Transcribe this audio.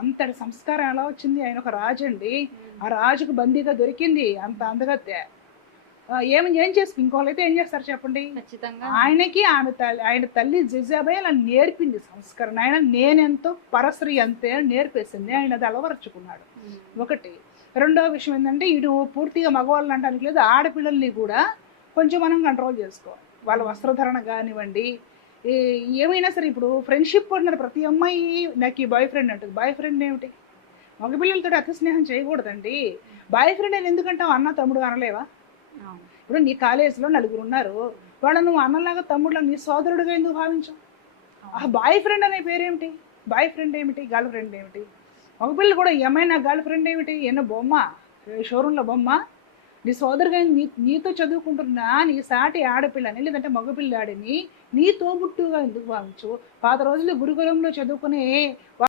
అంతటి సంస్కారం ఎలా వచ్చింది? ఆయన ఒక రాజు అండి. ఆ రాజుకు బందీగా దొరికింది అంత అందగత్తె. ఏం చేసి ఇంకోళ్ళైతే ఏం చేస్తారు చెప్పండి? ఖచ్చితంగా. ఆయనకి ఆయన తల్లి జిజాబే అలా నేర్పింది సంస్కరణ. ఆయన నేనెంతో పరశ్రీ అంతే అని నేర్పేసింది. ఆయన అది అలవరుచుకున్నాడు. ఒకటి. రెండో విషయం ఏంటంటే ఇటు పూర్తిగా మగవాళ్ళని అంటానికి లేదు, ఆడపిల్లల్ని కూడా కొంచెం మనం కంట్రోల్ చేసుకోవాలి. వాళ్ళ వస్త్రధరణ కానివ్వండి, ఏమైనా సరే. ఇప్పుడు ఫ్రెండ్షిప్ అన్నారు ప్రతి అమ్మాయి నాకు ఈ బాయ్ ఫ్రెండ్ అంటుంది. బాయ్ ఫ్రెండ్ ఏమిటి? మగపిల్లలతో అతి స్నేహం చేయకూడదండి. బాయ్ ఫ్రెండ్ అని ఎందుకంటావు? అన్న తమ్ముడు అనలేవా? ఇప్పుడు నీ కాలేజీలో నలుగురు ఉన్నారు, వాళ్ళ నువ్వు అన్నలాగా తమ్ముడులా నీ సోదరుడిగా ఎందుకు భావించవు? ఆ బాయ్ ఫ్రెండ్ అనే పేరేమిటి? బాయ్ ఫ్రెండ్ ఏమిటి? గర్ల్ ఫ్రెండ్ ఏమిటి? మగపిల్లలు కూడా ఏమైనా గర్ల్ ఫ్రెండ్ ఏమిటి? ఎన్నో బొమ్మ, షోరూంలో బొమ్మ. నీ సోదరుగా నీతో చదువుకుంటున్నా నీ సాటి ఆడపిల్లని లేదంటే మగపిల్లాడిని నీ తోబుట్టుగా ఎందుకు భావించు? పాత రోజుల్లో గురుకులంలో చదువుకునే